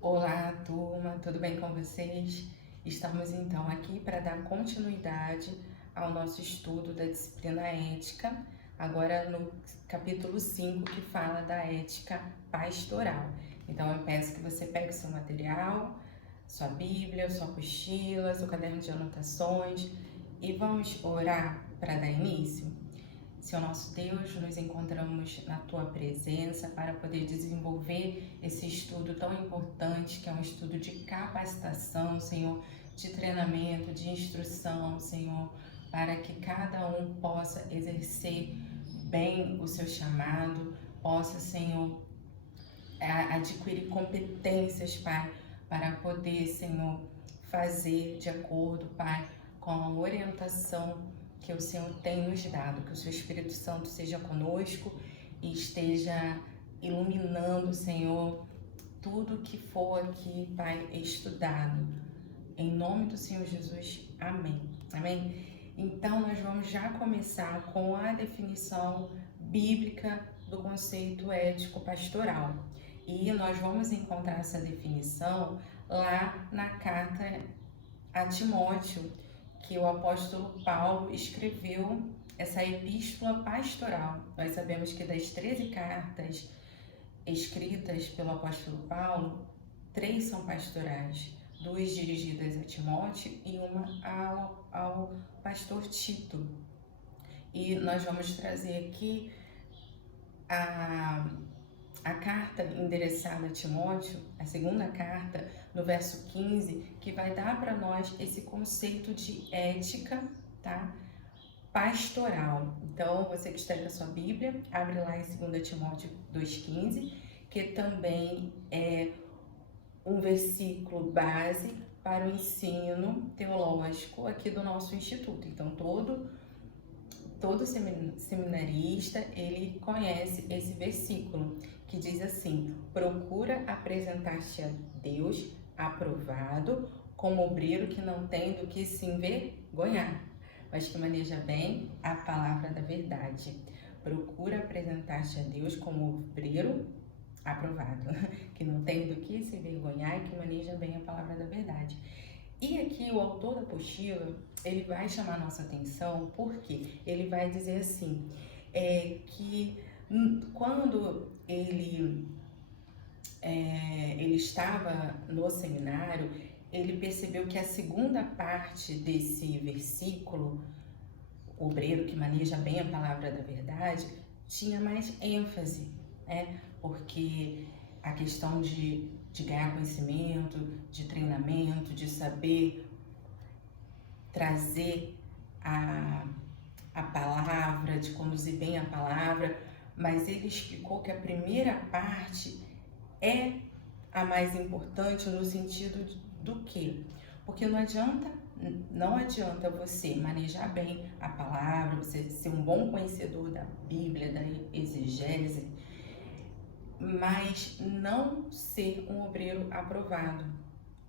Olá, turma, tudo bem com vocês? Estamos então aqui para dar continuidade ao nosso estudo da disciplina ética, agora no capítulo 5, que fala da ética pastoral. Então eu peço que você pegue seu material, sua Bíblia, sua apostila, seu caderno de anotações e vamos orar para dar início? Senhor nosso Deus, nos encontramos na Tua presença para poder desenvolver esse estudo tão importante, que é um estudo de capacitação, Senhor, de treinamento, de instrução, Senhor, para que cada um possa exercer bem o seu chamado, possa, Senhor, adquirir competências, Pai, para poder, Senhor, fazer de acordo, Pai, com a orientação que o Senhor tem nos dado, que o seu Espírito Santo seja conosco e esteja iluminando, Senhor, tudo que for aqui, Pai, estudado. Em nome do Senhor Jesus, amém. Amém? Então, nós vamos já começar com a definição bíblica do conceito ético pastoral. E nós vamos encontrar essa definição lá na carta a Timóteo, que o apóstolo Paulo escreveu essa epístola pastoral. Nós sabemos que das 13 cartas escritas pelo apóstolo Paulo, 3 são pastorais, 2 dirigidas a Timóteo e uma ao pastor Tito. E nós vamos trazer aqui a carta endereçada a Timóteo, a segunda carta, no verso 15, que vai dar para nós esse conceito de ética, tá? Pastoral. Então, você que está com a sua Bíblia, abre lá em 2 Timóteo 2,15, que também é um versículo base para o ensino teológico aqui do nosso instituto. Então, todo seminarista, ele conhece esse versículo, que diz assim: procura apresentar-te a Deus aprovado, como obreiro que não tem do que se envergonhar, mas que maneja bem a palavra da verdade. Procura apresentar-te a Deus como obreiro aprovado, que não tem do que se envergonhar e que maneja bem a palavra da verdade. E aqui o autor da apostila, ele vai chamar a nossa atenção, porque ele vai dizer assim, que quando ele estava no seminário, ele percebeu que a segunda parte desse versículo, obreiro que maneja bem a palavra da verdade, tinha mais ênfase, né? Porque a questão de ganhar conhecimento, de treinamento, de saber trazer a palavra, de conduzir bem a palavra, mas ele explicou que a primeira parte é a mais importante no sentido do quê? Porque não adianta você manejar bem a palavra, você ser um bom conhecedor da Bíblia, da exegese, mas não ser um obreiro aprovado,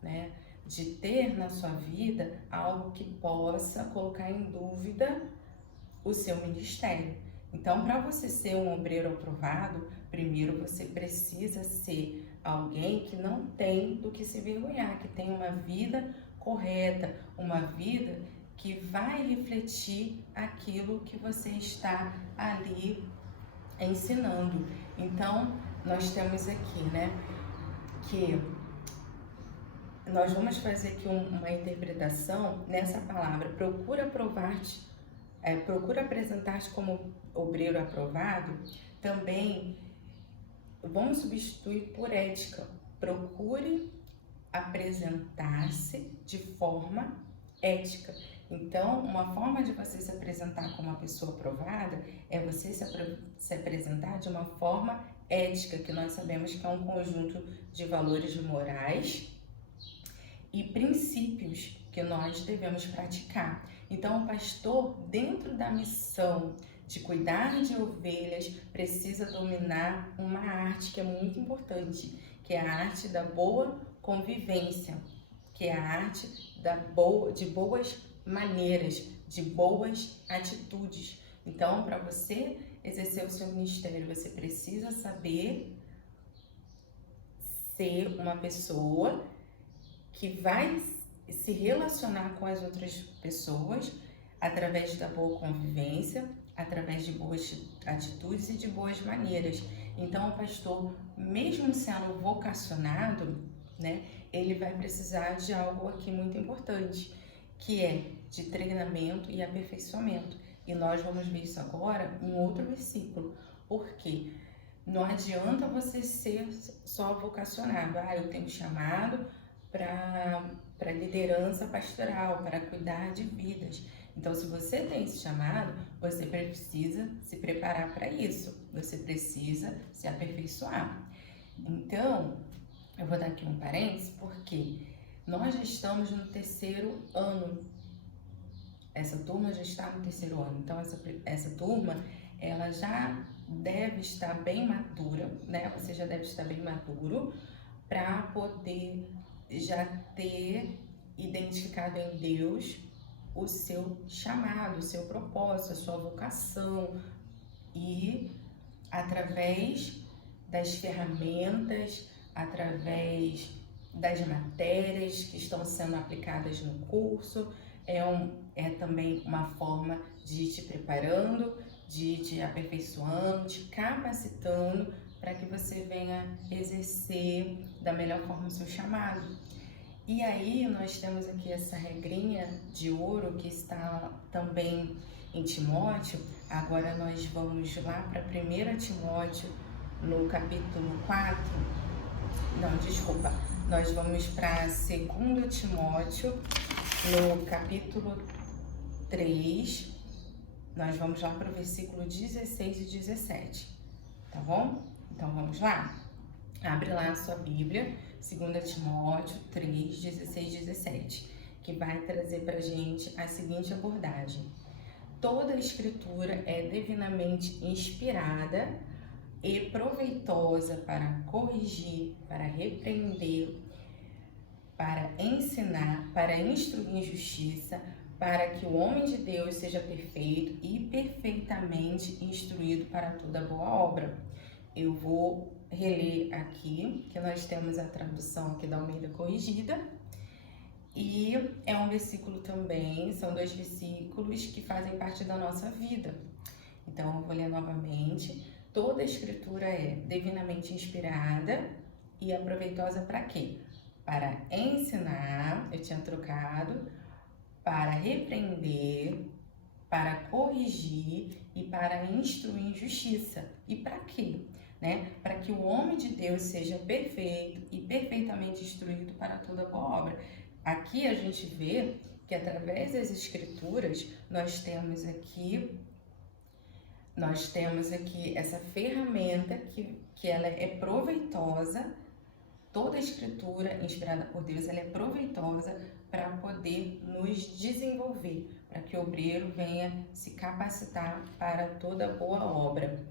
né? De ter na sua vida algo que possa colocar em dúvida o seu ministério. Então, para você ser um obreiro aprovado, primeiro você precisa ser alguém que não tem do que se envergonhar, que tem uma vida correta, uma vida que vai refletir aquilo que você está ali ensinando. Então, nós temos aqui, né, que nós vamos fazer aqui uma interpretação nessa palavra. Procura apresentar-te como obreiro aprovado. Também vamos substituir por ética. Procure apresentar-se de forma ética. Então, uma forma de você se apresentar como uma pessoa aprovada é você se apresentar de uma forma ética, que nós sabemos que é um conjunto de valores morais e princípios que nós devemos praticar. Então, o pastor, dentro da missão de cuidar de ovelhas, precisa dominar uma arte que é muito importante, que é a arte da boa convivência, que é a arte de boas maneiras, de boas atitudes. Então, para você exercer o seu ministério, você precisa saber ser uma pessoa que vai se relacionar com as outras pessoas através da boa convivência, através de boas atitudes e de boas maneiras. Então, o pastor, mesmo sendo vocacionado, né, ele vai precisar de algo aqui muito importante, que é de treinamento e aperfeiçoamento. E nós vamos ver isso agora em outro versículo. Por quê? Não adianta você ser só vocacionado. Eu tenho chamado para liderança pastoral, para cuidar de vidas. Então, se você tem esse chamado, você precisa se preparar para isso. Você precisa se aperfeiçoar. Então, eu vou dar aqui um parênteses, porque nós já estamos no 3º ano. Essa turma já está no 3º ano. Então, essa turma, ela já deve estar bem madura, né? Você já deve estar bem maduro para poder já ter identificado em Deus o seu chamado, o seu propósito, a sua vocação, e através das ferramentas, através das matérias que estão sendo aplicadas no curso, é também uma forma de ir te preparando, de ir te aperfeiçoando, te capacitando para que você venha exercer da melhor forma o seu chamado. E aí nós temos aqui essa regrinha de ouro que está também em Timóteo. Agora nós vamos lá para 1 Timóteo, no capítulo 4. Não, desculpa. Nós vamos para 2 Timóteo, no capítulo 3. Nós vamos lá para o versículo 16 e 17. Tá bom? Então vamos lá? Abre lá a sua Bíblia, 2 Timóteo 3, 16 e 17, que vai trazer para a gente a seguinte abordagem. Toda a Escritura é divinamente inspirada e proveitosa para corrigir, para repreender, para ensinar, para instruir em justiça, para que o homem de Deus seja perfeito e perfeitamente instruído para toda boa obra. Eu vou reler aqui, que nós temos a tradução aqui da Almeida Corrigida, e é um versículo também, são 2 versículos que fazem parte da nossa vida. Então eu vou ler novamente. Toda a Escritura é divinamente inspirada e é proveitosa para quê? Para ensinar, eu tinha trocado, para repreender, para corrigir e para instruir em justiça. E para quê? Para que o homem de Deus seja perfeito e perfeitamente instruído para toda boa obra. Aqui a gente vê que através das Escrituras nós temos aqui essa ferramenta que ela é proveitosa. Toda a Escritura inspirada por Deus, ela é proveitosa para poder nos desenvolver, para que o obreiro venha se capacitar para toda boa obra.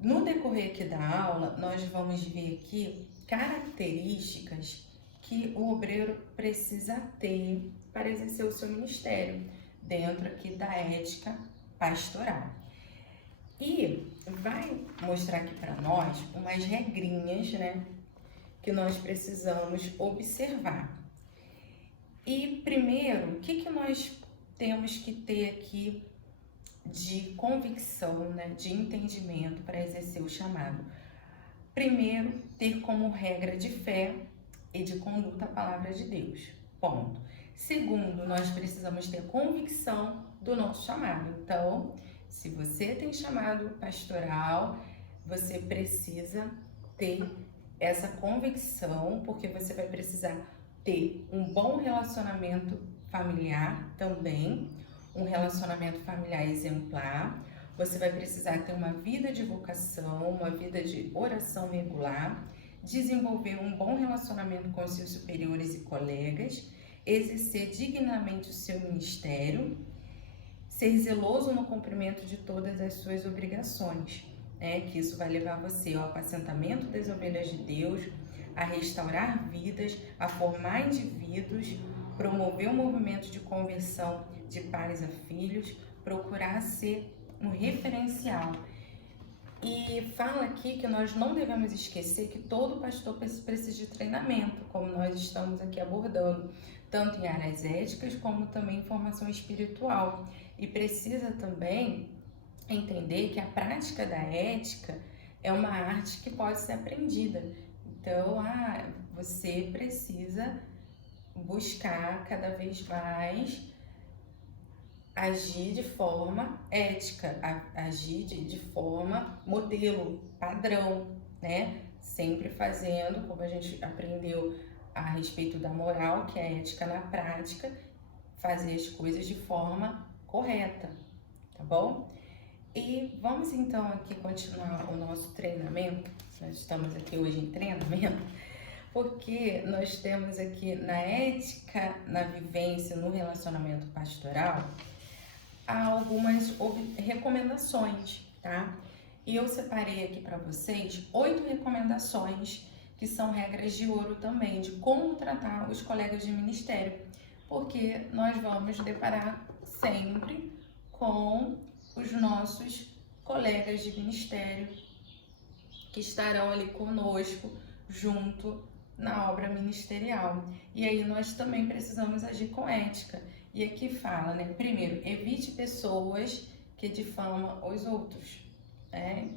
No decorrer aqui da aula, nós vamos ver aqui características que o obreiro precisa ter para exercer o seu ministério, dentro aqui da ética pastoral. E vai mostrar aqui para nós umas regrinhas, que nós precisamos observar. E primeiro, o que nós temos que ter aqui de convicção, de entendimento para exercer o chamado? Primeiro, ter como regra de fé e de conduta a palavra de Deus. Ponto. Segundo, nós precisamos ter convicção do nosso chamado. Então, se você tem chamado pastoral, você precisa ter essa convicção, porque você vai precisar ter um bom relacionamento familiar também, um relacionamento familiar exemplar. Você vai precisar ter uma vida de vocação, uma vida de oração regular, desenvolver um bom relacionamento com os seus superiores e colegas, exercer dignamente o seu ministério, ser zeloso no cumprimento de todas as suas obrigações, que isso vai levar você ao apacentamento das ovelhas de Deus, a restaurar vidas, a formar indivíduos, promover um movimento de conversão de pais a filhos, procurar ser um referencial. E fala aqui que nós não devemos esquecer que todo pastor precisa de treinamento, como nós estamos aqui abordando, tanto em áreas éticas como também em formação espiritual. E precisa também entender que a prática da ética é uma arte que pode ser aprendida. Então, você precisa buscar cada vez mais agir de forma ética, agir de forma modelo, padrão, né? Sempre fazendo, como a gente aprendeu a respeito da moral, que é a ética na prática, fazer as coisas de forma correta, tá bom? E vamos então aqui continuar o nosso treinamento. Nós estamos aqui hoje em treinamento, porque nós temos aqui na ética, na vivência, no relacionamento pastoral, há algumas recomendações, tá? E eu separei aqui para vocês 8 recomendações que são regras de ouro também, de como tratar os colegas de ministério, porque nós vamos deparar sempre com os nossos colegas de ministério que estarão ali conosco, junto na obra ministerial. E aí nós também precisamos agir com ética. E aqui fala, né? Primeiro, evite pessoas que difamam os outros, né?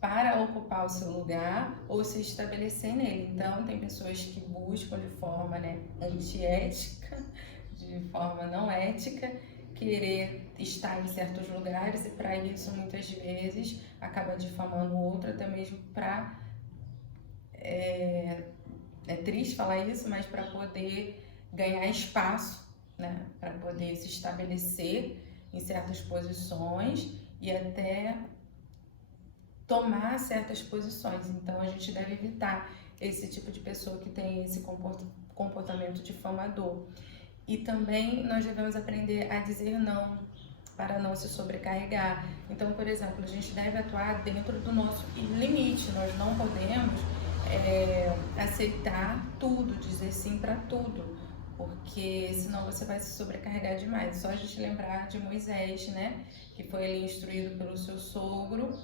Para ocupar o seu lugar ou se estabelecer nele. Então, tem pessoas que buscam de forma, né, antiética, de forma não ética, querer estar em certos lugares, e para isso muitas vezes acaba difamando o outro, até mesmo para é triste falar isso, mas para poder ganhar espaço, né, para poder se estabelecer em certas posições e até tomar certas posições. Então a gente deve evitar esse tipo de pessoa que tem esse comportamento difamador. E também nós devemos aprender a dizer não, para não se sobrecarregar. Então, por exemplo, a gente deve atuar dentro do nosso limite. Nós não podemos aceitar tudo, dizer sim para tudo, porque senão você vai se sobrecarregar demais. Só a gente lembrar de Moisés, né, que foi ali instruído pelo seu sogro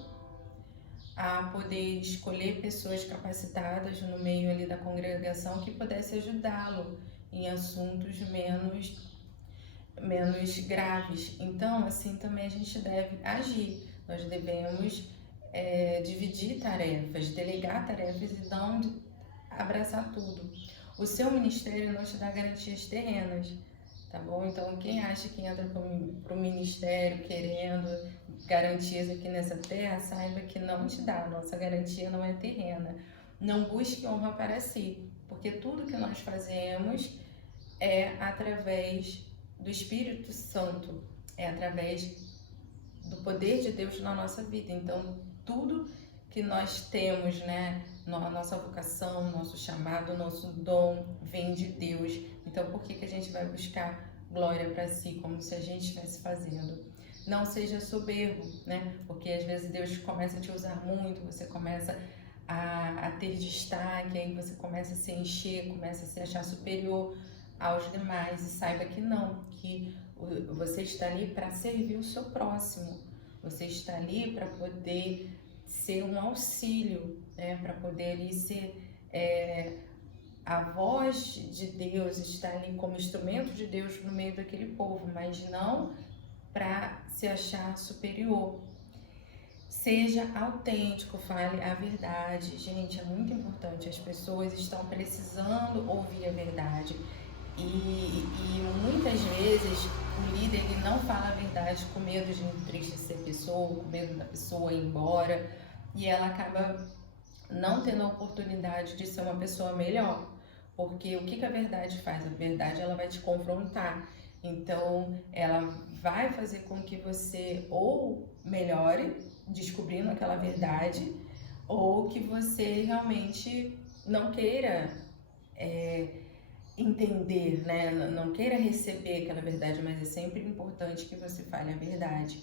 a poder escolher pessoas capacitadas no meio ali da congregação que pudesse ajudá-lo em assuntos menos graves. Então, assim também a gente deve agir. Nós devemos dividir tarefas, delegar tarefas e não abraçar tudo. O seu ministério não te dá garantias terrenas, tá bom? Então, quem acha que entra para o ministério querendo garantias aqui nessa terra, saiba que não te dá. Nossa garantia não é terrena. Não busque honra para si, porque tudo que nós fazemos é através do Espírito Santo, é através do poder de Deus na nossa vida. Então, tudo que nós temos, né, a nossa vocação, nosso chamado, nosso dom vem de Deus. Então, por que a gente vai buscar glória para si, como se a gente estivesse fazendo? Não seja soberbo, né? Porque às vezes Deus começa a te usar muito, você começa a ter destaque, aí você começa a se encher, começa a se achar superior aos demais, e saiba que não, que você está ali para servir o seu próximo, você está ali para poder ser um auxílio, né? Para poder ali ser a voz de Deus, estar ali como instrumento de Deus no meio daquele povo, mas não para se achar superior. Seja autêntico, fale a verdade. Gente, é muito importante, as pessoas estão precisando ouvir a verdade. E muitas vezes o líder ele não fala a verdade com medo de entristecer a pessoa, com medo da pessoa ir embora, e ela acaba não tendo a oportunidade de ser uma pessoa melhor. Porque o que a verdade faz? A verdade ela vai te confrontar. Então ela vai fazer com que você ou melhore descobrindo aquela verdade, ou que você realmente não queira entender, né? Não queira receber aquela verdade, mas é sempre importante que você fale a verdade.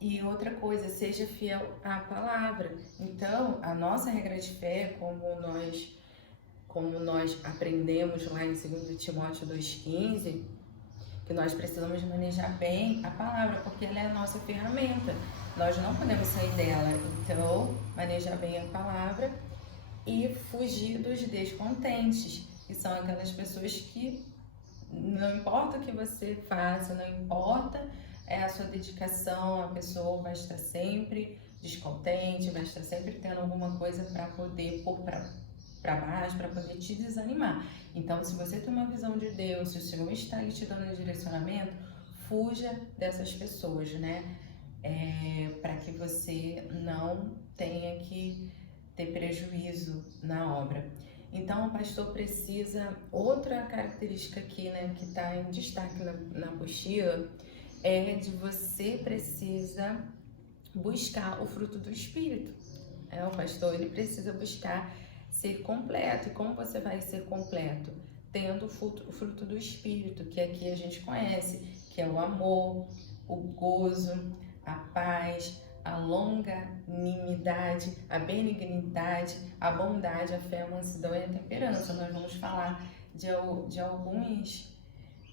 E outra coisa, seja fiel à palavra. Então, a nossa regra de fé, como nós aprendemos lá em 2 Timóteo 2,15, que nós precisamos manejar bem a palavra, porque ela é a nossa ferramenta. Nós não podemos sair dela. Então, manejar bem a palavra e fugir dos descontentes, que são aquelas pessoas que não importa o que você faça, não importa a sua dedicação, a pessoa vai estar sempre descontente, vai estar sempre tendo alguma coisa para poder pôr para baixo, para poder te desanimar. Então, se você tem uma visão de Deus, se o Senhor está te dando direcionamento, fuja dessas pessoas, né? Para que você não tenha que ter prejuízo na obra. Então, o pastor precisa, outra característica aqui, né, que está em destaque na apostila, é de você precisa buscar o fruto do Espírito. O pastor, ele precisa buscar ser completo. E como você vai ser completo? Tendo o fruto do Espírito, que aqui a gente conhece, que é o amor, o gozo, a paz, a longanimidade, a benignidade, a bondade, a fé, a mansidão e a temperança. Nós vamos falar de alguns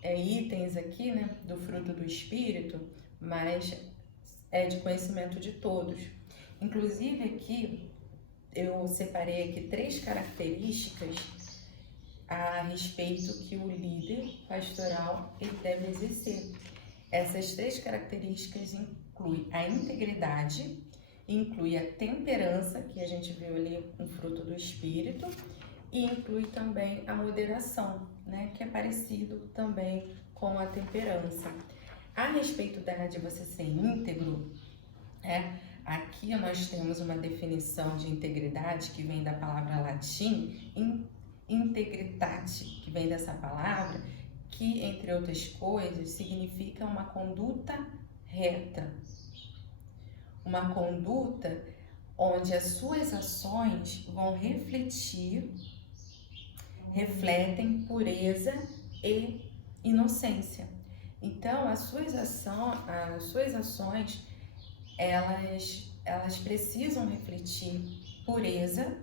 itens aqui, né, do fruto do Espírito, mas é de conhecimento de todos. Inclusive aqui, eu separei aqui 3 características a respeito que o líder pastoral ele deve exercer. Essas 3 características incluem a integridade, inclui a temperança, que a gente viu ali um fruto do Espírito, e inclui também a moderação, né, que é parecido também com a temperança. A respeito de você ser íntegro, aqui nós temos uma definição de integridade que vem da palavra latim, integritate, que vem dessa palavra, que, entre outras coisas, significa uma conduta reta. Uma conduta onde as suas ações vão refletem pureza e inocência. Então, as suas ações, elas precisam refletir pureza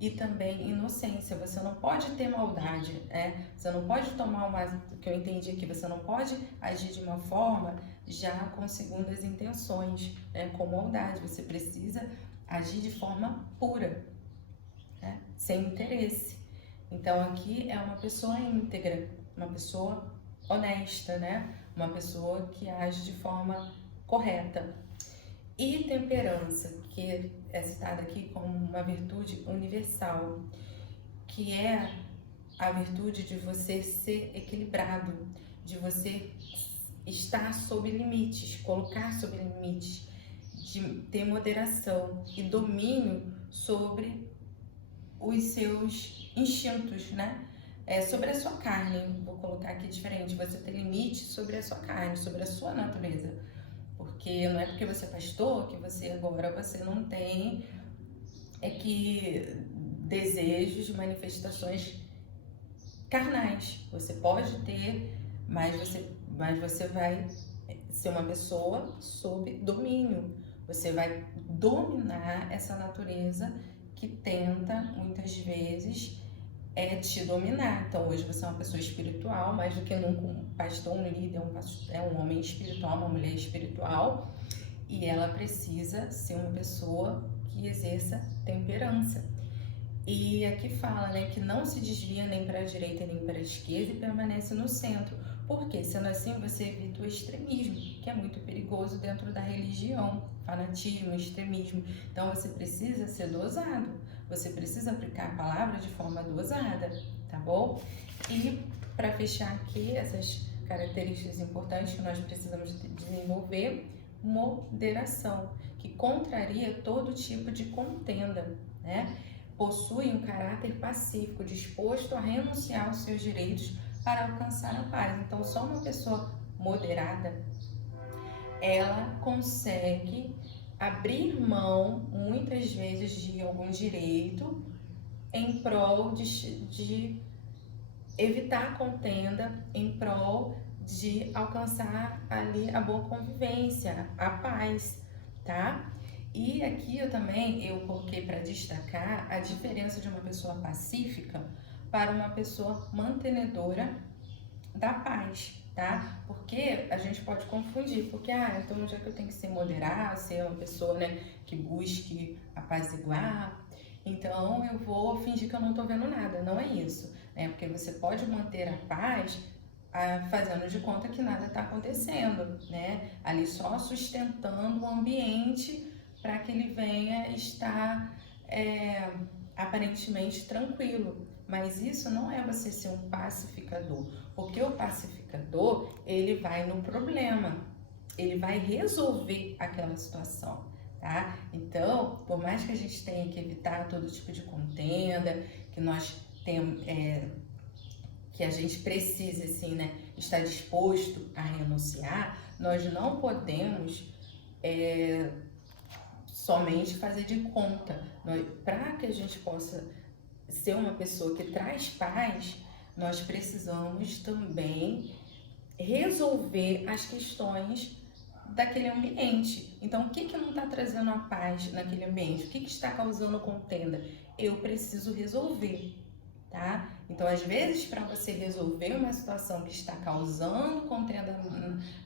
e também inocência. Você não pode ter maldade, né? Você não pode tomar o que eu entendi aqui, você não pode agir de uma forma já com segundas intenções, né? Com maldade. Você precisa agir de forma pura, né? Sem interesse. Então aqui é uma pessoa íntegra, uma pessoa honesta, né? Uma pessoa que age de forma correta. E temperança, que é citada aqui como uma virtude universal, que é a virtude de você ser equilibrado, de você estar sob limites, colocar sob limites, de ter moderação e domínio sobre os seus instintos, né? Sobre a sua carne, vou colocar aqui diferente, você ter limite sobre a sua carne, sobre a sua natureza. Porque não é porque você é pastor que você não tem desejos, manifestações carnais. Você pode ter, mas você vai ser uma pessoa sob domínio. Você vai dominar essa natureza que tenta, muitas vezes, te dominar. Então, hoje você é uma pessoa espiritual, mais do que nunca um pastor, um líder, um homem espiritual, uma mulher espiritual, e ela precisa ser uma pessoa que exerça temperança. E aqui fala, né, que não se desvia nem para a direita nem para a esquerda e permanece no centro. Porque, sendo assim, você evita o extremismo, que é muito perigoso dentro da religião, fanatismo, extremismo. Então, você precisa ser dosado, você precisa aplicar a palavra de forma dosada, tá bom? E, para fechar aqui, essas características importantes que nós precisamos desenvolver, moderação, que contraria todo tipo de contenda, né? Possui um caráter pacífico, disposto a renunciar aos seus direitos para alcançar a paz. Então, só uma pessoa moderada, ela consegue abrir mão, muitas vezes, de algum direito em prol de evitar a contenda, em prol de alcançar ali a boa convivência, a paz, tá? E aqui eu coloquei para destacar a diferença de uma pessoa pacífica para uma pessoa mantenedora da paz. tá? Porque a gente pode confundir, porque, então já que eu tenho que ser moderado, ser uma pessoa, né, que busque apaziguar, então eu vou fingir que eu não tô vendo nada. Não é isso, né? Porque você pode manter a paz fazendo de conta que nada está acontecendo, né? Ali só sustentando o ambiente para que ele venha estar aparentemente tranquilo. Mas isso não é você ser um pacificador, porque o pacificador, ele vai no problema, ele vai resolver aquela situação, tá? Então, por mais que a gente tenha que evitar todo tipo de contenda, que nós temos, que a gente precise, assim, né, estar disposto a renunciar, nós não podemos somente fazer de conta. Para que a gente possa ser uma pessoa que traz paz, nós precisamos também resolver as questões daquele ambiente. Então, o que não está trazendo a paz naquele ambiente? O que está causando contenda? Eu preciso resolver, tá? Então, às vezes, para você resolver uma situação que está causando contenda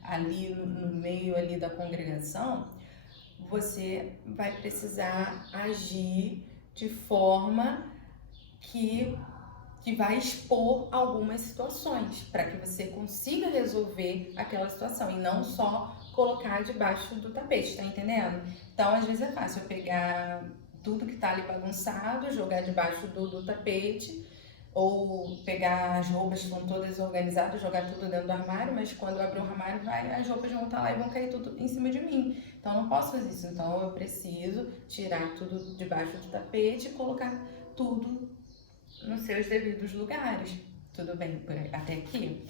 ali no meio ali da congregação, você vai precisar agir de forma que vai expor algumas situações para que você consiga resolver aquela situação e não só colocar debaixo do tapete, tá entendendo? Então, às vezes é fácil eu pegar tudo que tá ali bagunçado, jogar debaixo do tapete, ou pegar as roupas que estão todas organizadas, jogar tudo dentro do armário, mas quando eu abrir o armário, as roupas vão estar lá e vão cair tudo em cima de mim. Então, eu não posso fazer isso. Então, eu preciso tirar tudo debaixo do tapete e colocar tudo nos seus devidos lugares. Tudo bem até aqui?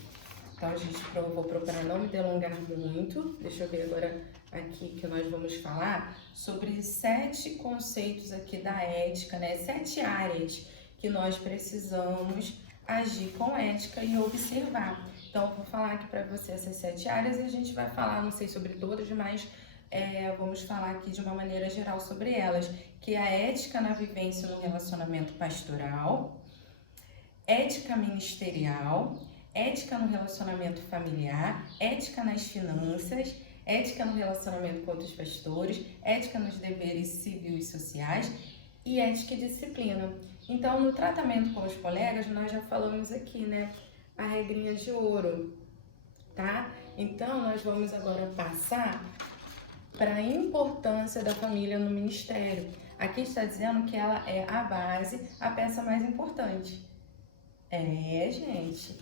Então, eu vou procurar não me delongar muito. Deixa eu ver agora aqui que nós vamos falar sobre 7 conceitos aqui da ética, né? 7 áreas que nós precisamos agir com ética e observar. Então, eu vou falar aqui para você essas 7 áreas e a gente vai falar, não sei sobre todas, mas vamos falar aqui de uma maneira geral sobre elas, que é a ética na vivência no relacionamento pastoral, ética ministerial, ética no relacionamento familiar, ética nas finanças, ética no relacionamento com outros pastores, ética nos deveres civis e sociais e ética e disciplina. Então, no tratamento com os colegas, nós já falamos aqui, né, a regrinha de ouro, tá? Então, nós vamos agora passar para a importância da família no ministério. Aqui está dizendo que ela é a base, a peça mais importante. Gente,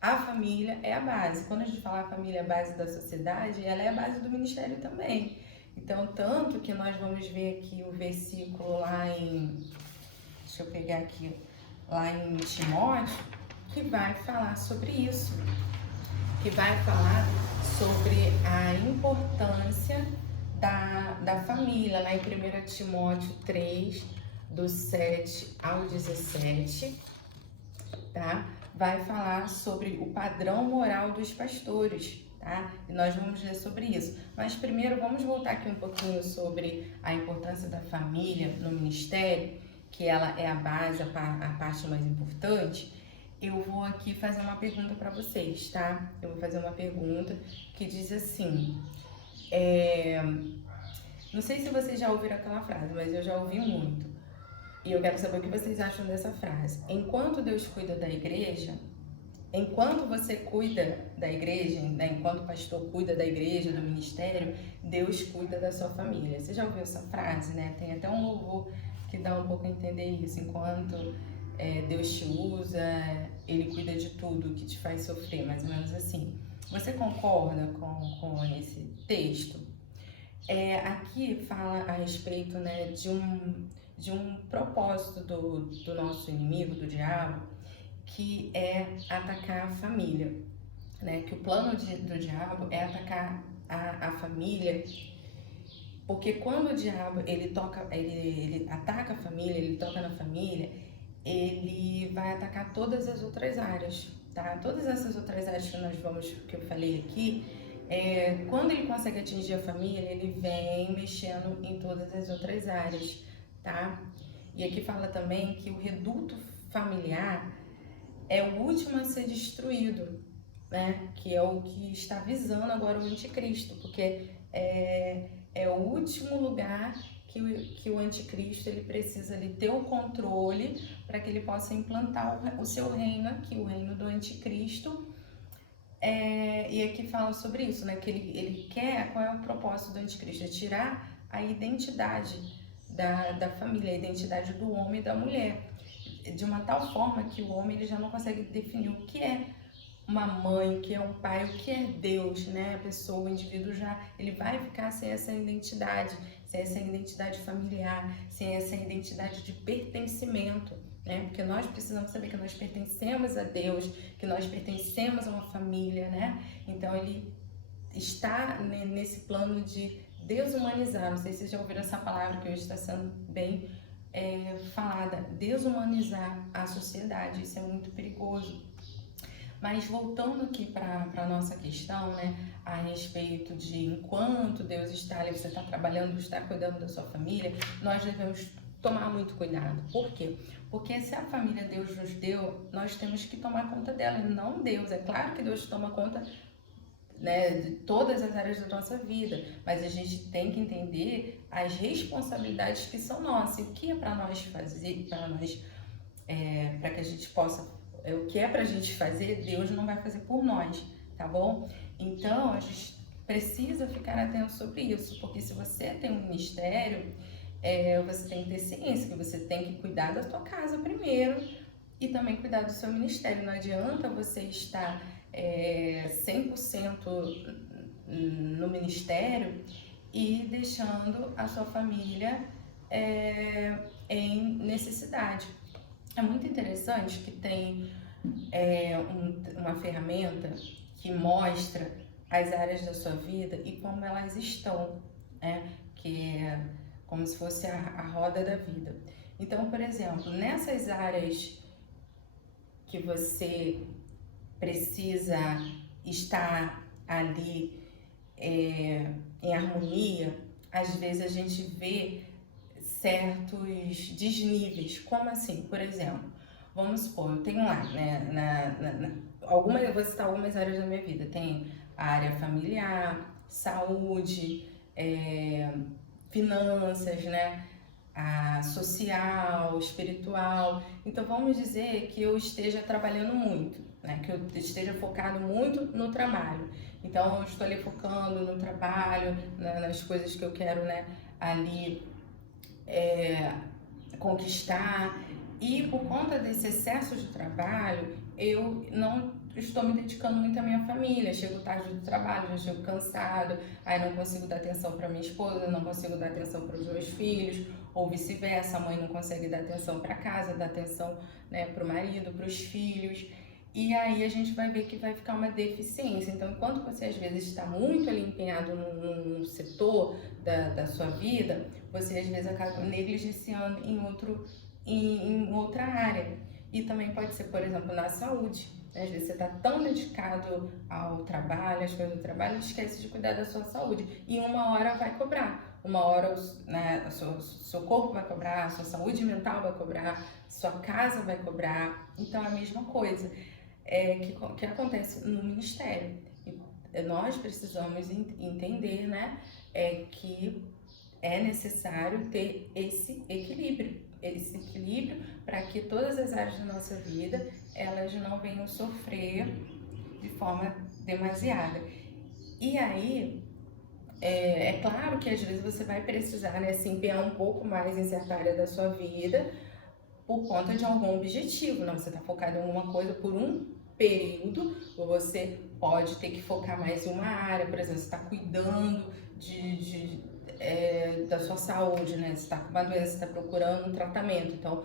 a família é a base. Quando a gente fala a família é a base da sociedade, ela é a base do ministério também. Então, tanto que nós vamos ver aqui o versículo lá em, deixa eu pegar aqui, lá em Timóteo, que vai falar sobre isso, que vai falar sobre a importância da família, lá em 1 Timóteo 3, do 7 ao 17, tá? Vai falar sobre o padrão moral dos pastores, tá? E nós vamos ler sobre isso. Mas primeiro vamos voltar aqui um pouquinho sobre a importância da família no ministério, que ela é a base, a parte mais importante. Eu vou aqui fazer uma pergunta para vocês, tá? Eu vou fazer uma pergunta que diz assim, não sei se vocês já ouviram aquela frase, mas eu já ouvi muito. E eu quero saber o que vocês acham dessa frase. Enquanto Deus cuida da igreja, enquanto você cuida da igreja, né, enquanto o pastor cuida da igreja, do ministério, Deus cuida da sua família. Você já ouviu essa frase, né? Tem até um louvor que dá um pouco a entender isso. Enquanto Deus te usa, Ele cuida de tudo que te faz sofrer, mais ou menos assim. Você concorda com esse texto? Aqui fala a respeito, né, de um propósito do nosso inimigo, do diabo, que é atacar a família, né? Que o plano do diabo é atacar a família, porque quando o diabo ele ataca a família, ele toca na família, ele vai atacar todas as outras áreas, tá? Todas essas outras áreas que eu falei aqui, quando ele consegue atingir a família, ele vem mexendo em todas as outras áreas, tá? E aqui fala também que o reduto familiar é o último a ser destruído, né? Que é o que está visando agora o anticristo, porque é o último lugar que o anticristo ele precisa ali ter o controle para que ele possa implantar o seu reino aqui, o reino do anticristo. E aqui fala sobre isso, né? Que ele quer, qual é o propósito do anticristo? É tirar a identidade da família, a identidade do homem e da mulher, de uma tal forma que o homem ele já não consegue definir o que é uma mãe, o que é um pai, o que é Deus, né? A pessoa, o indivíduo já, ele vai ficar sem essa identidade familiar, sem essa identidade de pertencimento, né? Porque nós precisamos saber que nós pertencemos a Deus, que nós pertencemos a uma família, né? Então ele está nesse plano de desumanizar. Não sei se vocês já ouviram essa palavra que hoje está sendo bem falada, desumanizar a sociedade. Isso é muito perigoso. Mas voltando aqui para a nossa questão, né, a respeito de enquanto Deus está ali, você está trabalhando, está cuidando da sua família, nós devemos tomar muito cuidado. Por quê? Porque se a família Deus nos deu, nós temos que tomar conta dela, e não Deus. É claro que Deus toma conta, né, de todas as áreas da nossa vida, mas a gente tem que entender as responsabilidades que são nossas, e o que é para nós fazer, para que a gente possa, o que é pra gente fazer, Deus não vai fazer por nós, tá bom? Então, a gente precisa ficar atento sobre isso, porque se você tem um ministério, você tem que ter ciência que você tem que cuidar da sua casa primeiro e também cuidar do seu ministério. Não adianta você estar 100% no ministério e deixando a sua família em necessidade. É muito interessante que tem uma ferramenta que mostra as áreas da sua vida e como elas estão, né? Que é como se fosse a roda da vida. Então, por exemplo, nessas áreas que você precisa estar ali em harmonia, às vezes a gente vê certos desníveis. Como assim? Por exemplo, vamos supor, eu tenho lá, né, eu vou citar algumas áreas da minha vida. Tem a área familiar, saúde, finanças, né? A social, espiritual. Então vamos dizer que eu esteja trabalhando muito, né? Que eu esteja focado muito no trabalho. Então eu estou ali focando no trabalho, nas coisas que eu quero, né, ali conquistar. E por conta desse excesso de trabalho, eu não estou me dedicando muito à minha família. Chego tarde do trabalho, já chego cansado, aí não consigo dar atenção para minha esposa, não consigo dar atenção para os meus filhos, ou vice-versa. A mãe não consegue dar atenção para casa, dar atenção, né, para o marido, para os filhos. E aí a gente vai ver que vai ficar uma deficiência. Então, enquanto você às vezes está muito ali empenhado num setor da sua vida, você às vezes acaba negligenciando em outra área. E também pode ser, por exemplo, na saúde. Às vezes você está tão dedicado ao trabalho, às coisas do trabalho, esquece de cuidar da sua saúde. E uma hora vai cobrar. Uma hora, né, seu corpo vai cobrar, sua saúde mental vai cobrar, sua casa vai cobrar. Então é a mesma coisa que acontece no ministério. E nós precisamos entender, né, que é necessário ter esse equilíbrio para que todas as áreas da nossa vida elas não venham sofrer de forma demasiada. E aí, claro que às vezes você vai precisar, né, se empenhar um pouco mais em certa área da sua vida por conta de algum objetivo, não? Você está focado em alguma coisa por um período, ou você pode ter que focar mais em uma área, por exemplo, você está cuidando da sua saúde, né? Você está com uma doença, você está procurando um tratamento, então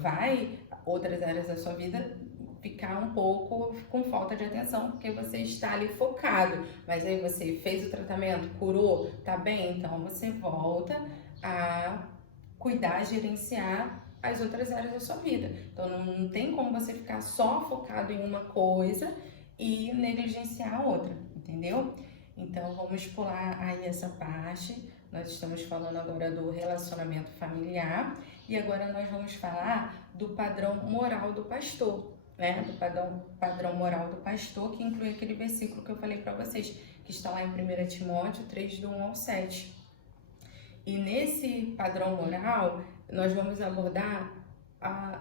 vai outras áreas da sua vida ficar um pouco com falta de atenção, porque você está ali focado, mas aí você fez o tratamento, curou, tá bem? Então você volta a cuidar, gerenciar as outras áreas da sua vida. Então não tem como você ficar só focado em uma coisa e negligenciar a outra, entendeu? Então vamos pular aí essa parte. Nós estamos falando agora do relacionamento familiar e agora nós vamos falar do padrão moral do pastor. né, do padrão moral do pastor, que inclui aquele versículo que eu falei para vocês, que está lá em 1 Timóteo 3, do 1 ao 7. E nesse padrão moral, nós vamos abordar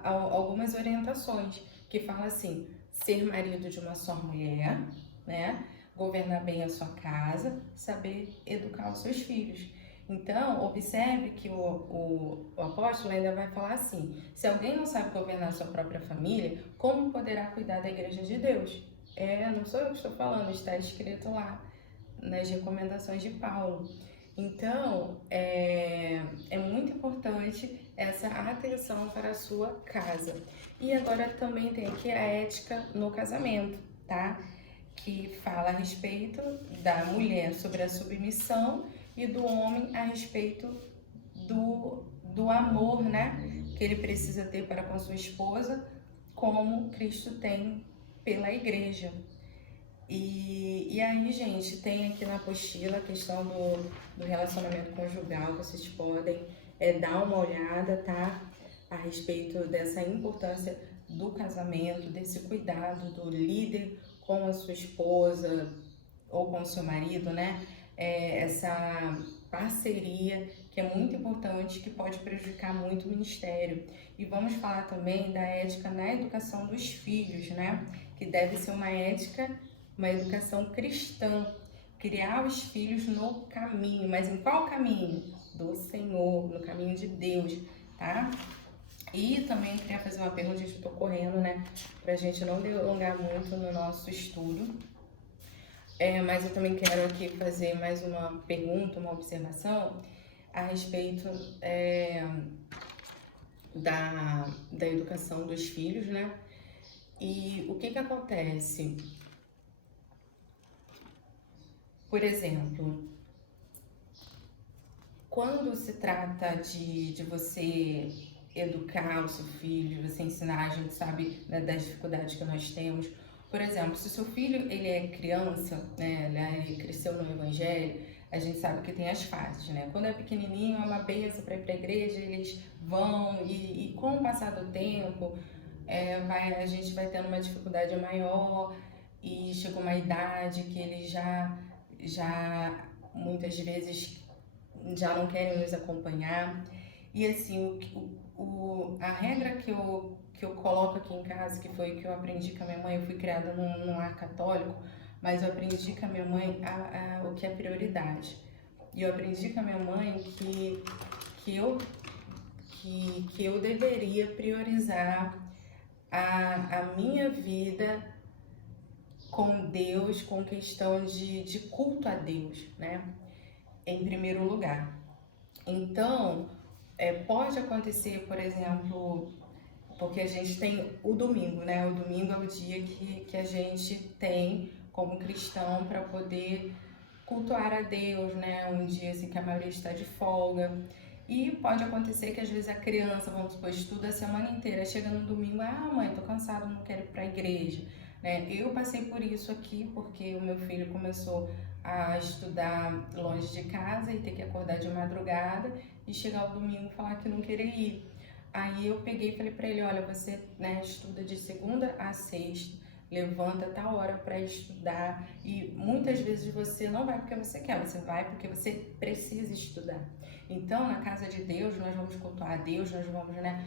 algumas orientações, que fala assim, ser marido de uma só mulher, né? Governar bem a sua casa, saber educar os seus filhos. Então, observe que o apóstolo ainda vai falar assim, se alguém não sabe governar a sua própria família, como poderá cuidar da igreja de Deus? Não sou eu que estou falando, está escrito lá nas recomendações de Paulo. Então, é muito importante essa atenção para a sua casa. E agora também tem aqui a ética no casamento, tá? Que fala a respeito da mulher sobre a submissão e do homem a respeito do amor, né? Que ele precisa ter para com sua esposa, como Cristo tem pela igreja. E aí, gente, tem aqui na apostila a questão do relacionamento conjugal, vocês podem dar uma olhada, tá? A respeito dessa importância do casamento, desse cuidado do líder com a sua esposa ou com o seu marido, né? Essa parceria que é muito importante, que pode prejudicar muito o ministério. E vamos falar também da ética na educação dos filhos, né? Que deve ser uma educação cristã, criar os filhos no caminho, mas em qual caminho? Do Senhor, no caminho de Deus, tá? E também queria fazer uma pergunta, gente, eu tô correndo, né, pra gente não delongar muito no nosso estudo, mas eu também quero aqui fazer mais uma pergunta, uma observação a respeito da educação dos filhos, né? E o que acontece? Por exemplo, quando se trata de você educar o seu filho, você ensinar, a gente sabe, né, das dificuldades que nós temos. Por exemplo, se o seu filho ele é criança, né, ele cresceu no evangelho, a gente sabe que tem as fases, né? Quando é pequenininho é uma benção para ir para a igreja, eles vão e com o passar do tempo a gente vai tendo uma dificuldade maior e chega uma idade que eles já muitas vezes já não querem nos acompanhar. E assim, a regra que eu coloco aqui em casa, que foi que eu aprendi com a minha mãe, eu fui criada num lar católico, mas eu aprendi com a minha mãe o que é prioridade. E eu aprendi com a minha mãe que eu deveria priorizar a minha vida com Deus, com questão de culto a Deus, né? Em primeiro lugar. Então, pode acontecer, por exemplo, porque a gente tem o domingo, né? O domingo é o dia que a gente tem como cristão para poder cultuar a Deus, né? Um dia assim que a maioria está de folga. E pode acontecer que às vezes a criança, vamos supor, estuda a semana inteira, chega no domingo, mãe, tô cansada, não quero ir para a igreja, né? Eu passei por isso aqui porque o meu filho começou a estudar longe de casa e ter que acordar de madrugada e chegar o domingo e falar que não queria ir. Aí eu peguei e falei para ele, olha, você, né, estuda de segunda a sexta, levanta tal hora para estudar e muitas vezes você não vai porque você quer, você vai porque você precisa estudar. Então, na casa de Deus, nós vamos cultuar a Deus, nós vamos, né,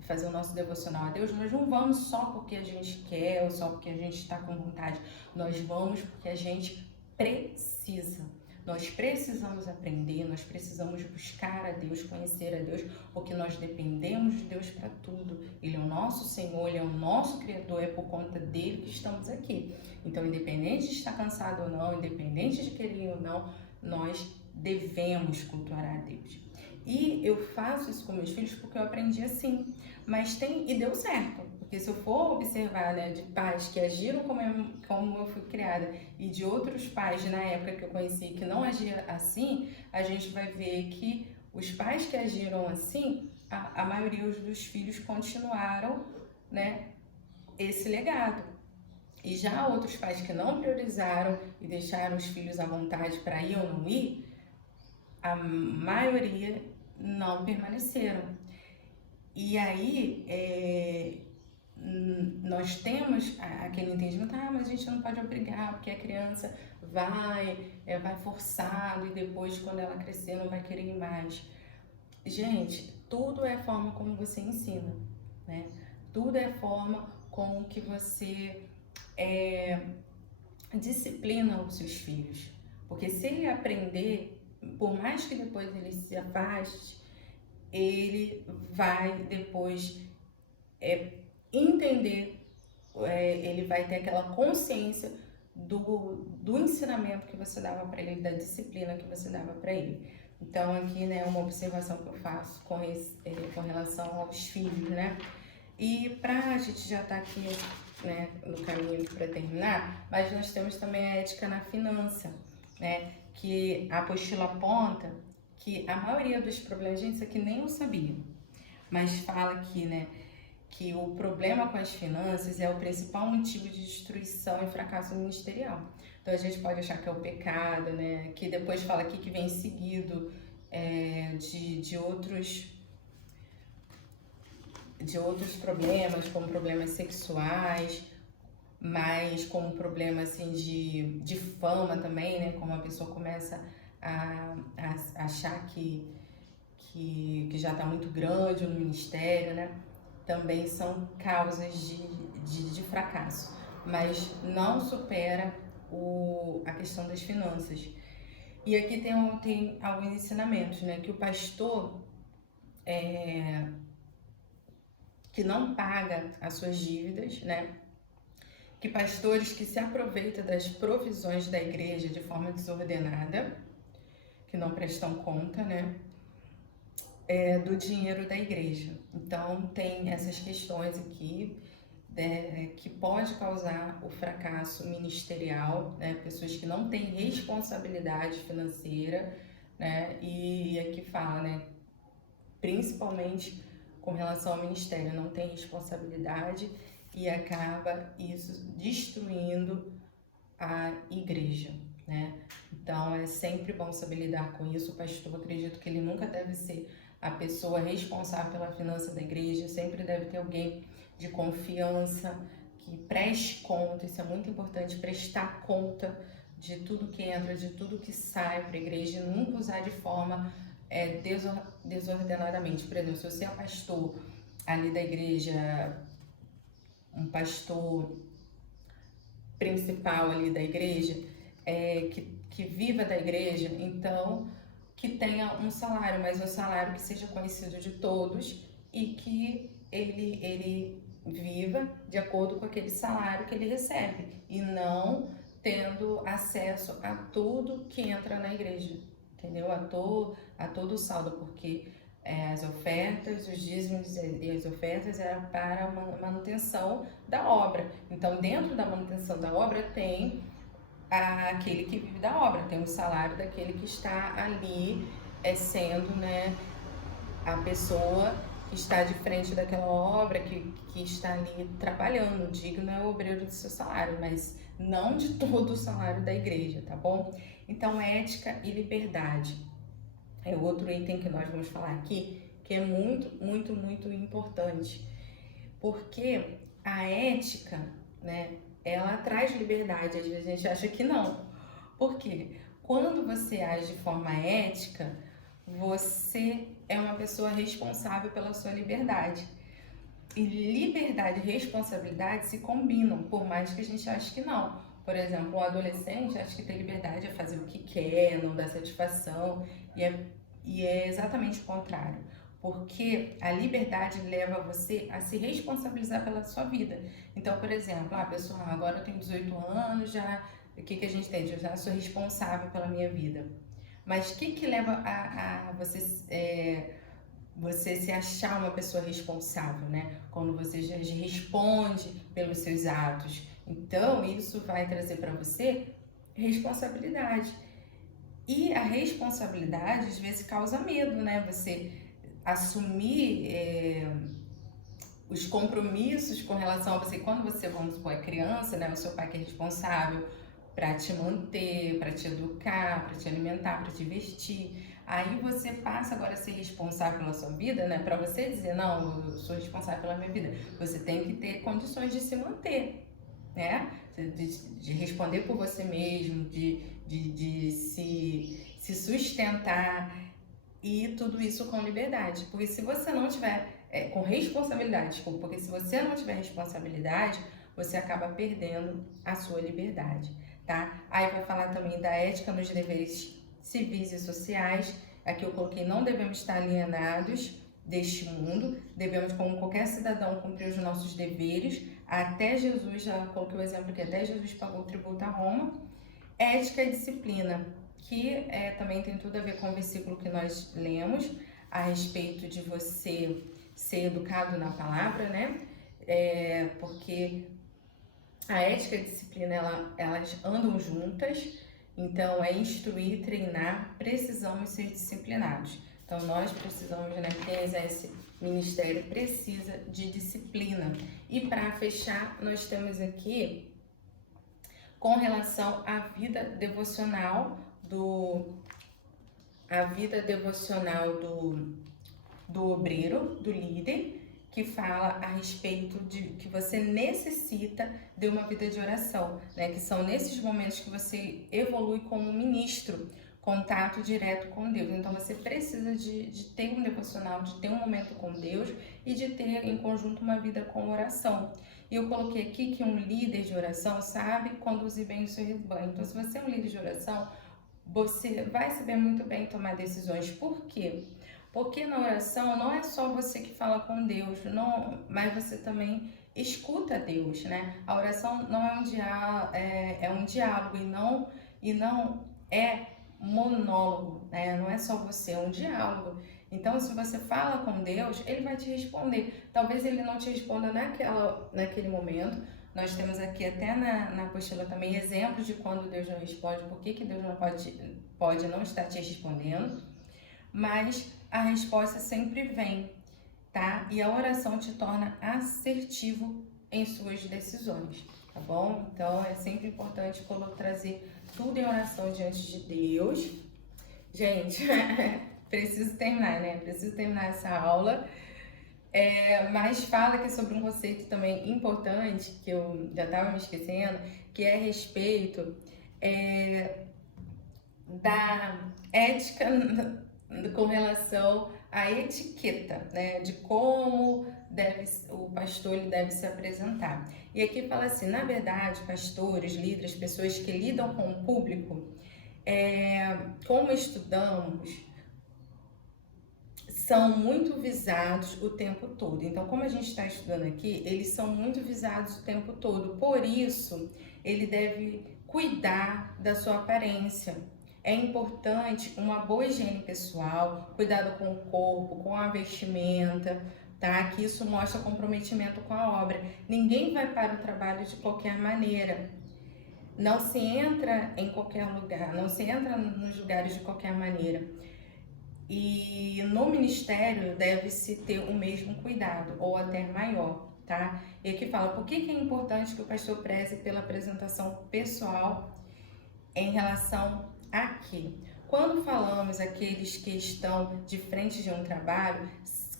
fazer o nosso devocional a Deus, nós não vamos só porque a gente quer ou só porque a gente está com vontade, nós vamos porque a gente precisa. Nós precisamos aprender, nós precisamos buscar a Deus, conhecer a Deus, porque nós dependemos de Deus para tudo. Ele é o nosso Senhor, Ele é o nosso Criador, é por conta dele que estamos aqui. Então, independente de estar cansado ou não, independente de querer ou não, nós devemos cultuar a Deus. E eu faço isso com meus filhos porque eu aprendi assim, e deu certo. Porque se eu for observar, né, de pais que agiram como eu fui criada e de outros pais na época que eu conheci que não agiam assim, a gente vai ver que os pais que agiram assim, a maioria dos filhos continuaram, né, esse legado. E já outros pais que não priorizaram e deixaram os filhos à vontade para ir ou não ir, a maioria não permaneceram. E aí, nós temos aquele entendimento, mas a gente não pode obrigar, porque a criança vai forçado e depois quando ela crescer não vai querer ir mais. Gente, tudo é a forma como você ensina, né? Tudo é a forma com que você disciplina os seus filhos. Porque se ele aprender, por mais que depois ele se afaste, ele vai depois entender, ele vai ter aquela consciência do ensinamento que você dava para ele, da disciplina que você dava para ele. Então aqui, né, uma observação que eu faço com relação aos filhos, né? E a gente já tá aqui, né, no caminho para terminar, mas nós temos também a ética na finança, né? Que a apostila aponta que a maioria dos problemas, gente, isso aqui nem eu sabia, mas fala aqui, né, que o problema com as finanças é o principal motivo de destruição e fracasso ministerial. Então a gente pode achar que é o pecado, né? Que depois fala aqui que vem seguido de outros problemas, como problemas sexuais, mas como problema assim de fama também, né? Como a pessoa começa a achar que já está muito grande no ministério, né? Também são causas de fracasso, mas não supera a questão das finanças. E aqui tem alguns ensinamentos, né? Que o pastor que não paga as suas dívidas, né? Que pastores que se aproveitam das provisões da igreja de forma desordenada, que não prestam conta, né? Do dinheiro da igreja. Então tem essas questões aqui que pode causar o fracasso ministerial, né? Pessoas que não têm responsabilidade financeira, né? E aqui fala, né? Principalmente com relação ao ministério, não tem responsabilidade e acaba isso destruindo a igreja, né? Então é sempre bom saber lidar com isso. O pastor, acredito que ele nunca deve ser a pessoa responsável pela finança da igreja, sempre deve ter alguém de confiança que preste conta. Isso é muito importante, prestar conta de tudo que entra, de tudo que sai para a igreja, e nunca usar de forma desordenadamente. Por exemplo, se você é pastor ali da igreja, um pastor principal ali da igreja, que viva da igreja, então que tenha um salário, mas um salário que seja conhecido de todos e que ele viva de acordo com aquele salário que ele recebe e não tendo acesso a tudo que entra na igreja, entendeu? A todo o saldo, porque as ofertas, os dízimos e as ofertas eram para a manutenção da obra. Então, dentro da manutenção da obra tem aquele que vive da obra, tem o salário daquele que está ali sendo, né, a pessoa que está de frente daquela obra, que está ali trabalhando. Digno é o obreiro do seu salário, mas não de todo o salário da igreja, tá bom? Então, ética e liberdade é outro item que nós vamos falar aqui, que é muito, muito, muito importante, porque a ética, né, ela traz liberdade. Às vezes a gente acha que não. Por quê? Quando você age de forma ética, você é uma pessoa responsável pela sua liberdade. E liberdade e responsabilidade se combinam, por mais que a gente ache que não. Por exemplo, um adolescente acha que tem liberdade a fazer o que quer, não dá satisfação, e é exatamente o contrário. Porque a liberdade leva você a se responsabilizar pela sua vida. Então, por exemplo, pessoal, agora eu tenho 18 anos, já o que a gente tem? Eu já sou responsável pela minha vida. Mas o que leva a você se achar uma pessoa responsável, né? Quando você já responde pelos seus atos. Então, isso vai trazer para você responsabilidade. E a responsabilidade, às vezes, causa medo, né? Você assumir os compromissos com relação a você. Quando você, vamos supor, é criança, né? O seu pai que é responsável para te manter, para te educar, para te alimentar, para te vestir. Aí você passa agora a ser responsável pela sua vida, né? Para você dizer, não, eu sou responsável pela minha vida, você tem que ter condições de se manter, né? De responder por você mesmo, de se sustentar, e tudo isso com liberdade. Porque se você não tiver, com responsabilidade, desculpa, porque se você não tiver responsabilidade, você acaba perdendo a sua liberdade, tá? Aí vai falar também da ética nos deveres civis e sociais. Aqui eu coloquei, não devemos estar alienados deste mundo, devemos, como qualquer cidadão, cumprir os nossos deveres, até Jesus, já coloquei o exemplo que até Jesus pagou o tributo a Roma. Ética e disciplina, que também tem tudo a ver com o versículo que nós lemos, a respeito de você ser educado na palavra, né? Porque a ética e a disciplina, elas andam juntas, então é instruir, treinar, precisamos ser disciplinados. Então nós precisamos, né, quem exerce ministério precisa de disciplina. E para fechar, nós temos aqui com relação à vida devocional do obreiro, do líder, que fala a respeito de que você necessita de uma vida de oração, né? Que são nesses momentos que você evolui como ministro, contato direto com Deus. Então você precisa de ter um devocional, de ter um momento com Deus e de ter em conjunto uma vida com oração. E eu coloquei aqui que um líder de oração sabe conduzir bem o seu rebanho. Então, se você é um líder de oração, você vai saber muito bem tomar decisões. Por quê? Porque na oração não é só você que fala com Deus, não, mas você também escuta Deus, né? A oração não é um diálogo, é um diálogo e não é monólogo, né? Não é só você, é um diálogo. Então, se você fala com Deus, Ele vai te responder. Talvez Ele não te responda naquele momento. Nós temos aqui até na apostila também exemplos de quando Deus não responde, por que Deus não pode não estar te respondendo, mas a resposta sempre vem, tá? E a oração te torna assertivo em suas decisões, tá bom? Então é sempre importante trazer tudo em oração diante de Deus. Gente, preciso terminar, né? Preciso terminar essa aula. Mas fala aqui sobre um conceito também importante, que eu já estava me esquecendo, que é a respeito da ética com relação à etiqueta, né? De como o pastor ele deve se apresentar. E aqui fala assim, na verdade, pastores, líderes, pessoas que lidam com o público, como estudamos, são muito visados o tempo todo. Então, como a gente está estudando aqui, eles são muito visados o tempo todo. Por isso, ele deve cuidar da sua aparência. É importante uma boa higiene pessoal, cuidado com o corpo, com a vestimenta, tá? Que isso mostra comprometimento com a obra. Ninguém vai para o trabalho de qualquer maneira. Não se entra em qualquer lugar, não se entra nos lugares de qualquer maneira. E no ministério deve-se ter o mesmo cuidado, ou até maior, tá? E aqui fala, por que é importante que o pastor preze pela apresentação pessoal em relação a quê? Quando falamos aqueles que estão de frente de um trabalho,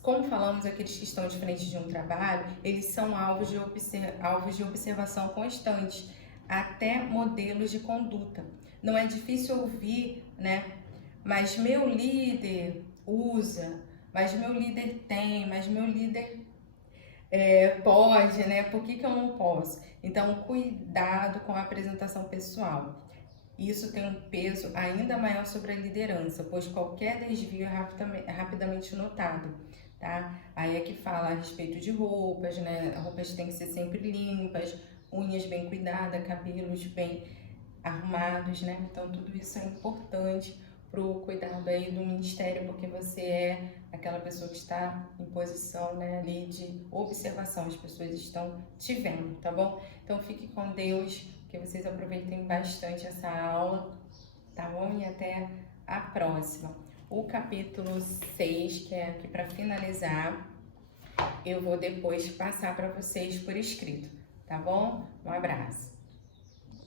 como falamos aqueles que estão de frente de um trabalho, eles são alvos de observação constante, até modelos de conduta. Não é difícil ouvir, né? Mas meu líder usa, mas meu líder tem, mas meu líder pode, né? Por que eu não posso? Então, cuidado com a apresentação pessoal. Isso tem um peso ainda maior sobre a liderança, pois qualquer desvio é rapidamente notado, tá? Aí é que fala a respeito de roupas, né? Roupas têm que ser sempre limpas, unhas bem cuidadas, cabelos bem arrumados, né? Então, tudo isso é importante pro cuidado aí do ministério, porque você é aquela pessoa que está em posição, né, ali de observação, as pessoas estão te vendo, tá bom? Então fique com Deus, que vocês aproveitem bastante essa aula, tá bom? E até a próxima. O capítulo 6, que é aqui para finalizar, eu vou depois passar para vocês por escrito, tá bom? Um abraço.